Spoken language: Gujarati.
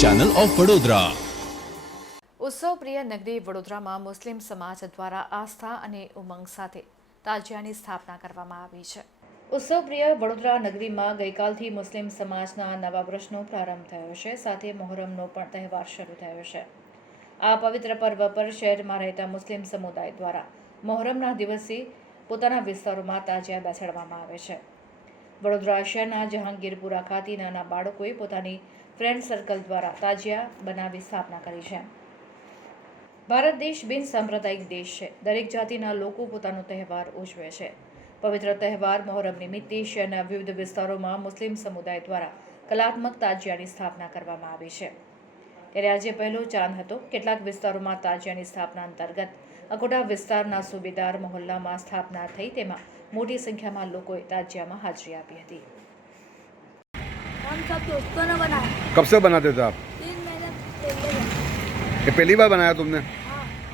ચેનલ ઓફ વડોદરા ઉત્સવ પ્રિય નગરી વડોદરામાં મુસ્લિમ સમાજ દ્વારા આસ્થા અને ઉમંગ સાથે તાજિયાની સ્થાપના કરવામાં આવી છે. ઉત્સવ પ્રિય વડોદરા નગરીમાં ગઈકાલથી મુસ્લિમ સમાજના નવા વર્ષનો પ્રારંભ થયો છે, સાથે મોહરમનો પણ તહેવાર શરૂ થયો છે. આ પવિત્ર પર્વ પર શહેરમાં રહેતા મુસ્લિમ સમુદાય દ્વારા મોહરમના દિવસે પોતાના વિસ્તારોમાં તાજિયા બેસાડવામાં આવે છે. વડોદરા શહેરના જહાંગીરપુરા ખાતે નાના બાળકોએ પોતાની ફ્રેન્ડ સર્કલ દ્વારા તાજિયા બનાવી સ્થાપના કરી છે. ભારત દેશ બિન સાંપ્રદાયિક દેશ છે. દરેક જાતિના લોકો પોતાનો તહેવાર ઉજવે છે. પવિત્ર તહેવાર મોહરમ નિમિત્તે શહેરના વિવિધ વિસ્તારોમાં મુસ્લિમ સમુદાય દ્વારા કલાત્મક તાજિયાની સ્થાપના કરવામાં આવી છે. ત્યારે આજે પહેલો ચાંદ હતો કેટલાક વિસ્તારોમાં તાજિયાની સ્થાપના અંતર્ગત અકોટા વિસ્તારના સુબેદાર મહોલ્લામાં સ્થાપના થઈ તેમાં મોટી સંખ્યામાં લોકોએ તાજિયામાં હાજરી આપી હતી हम सब दोस्तों ने बनाया कब से बनाते थे आप तीन महीने पहले बनाया। ये पहली बार बनाया तुमने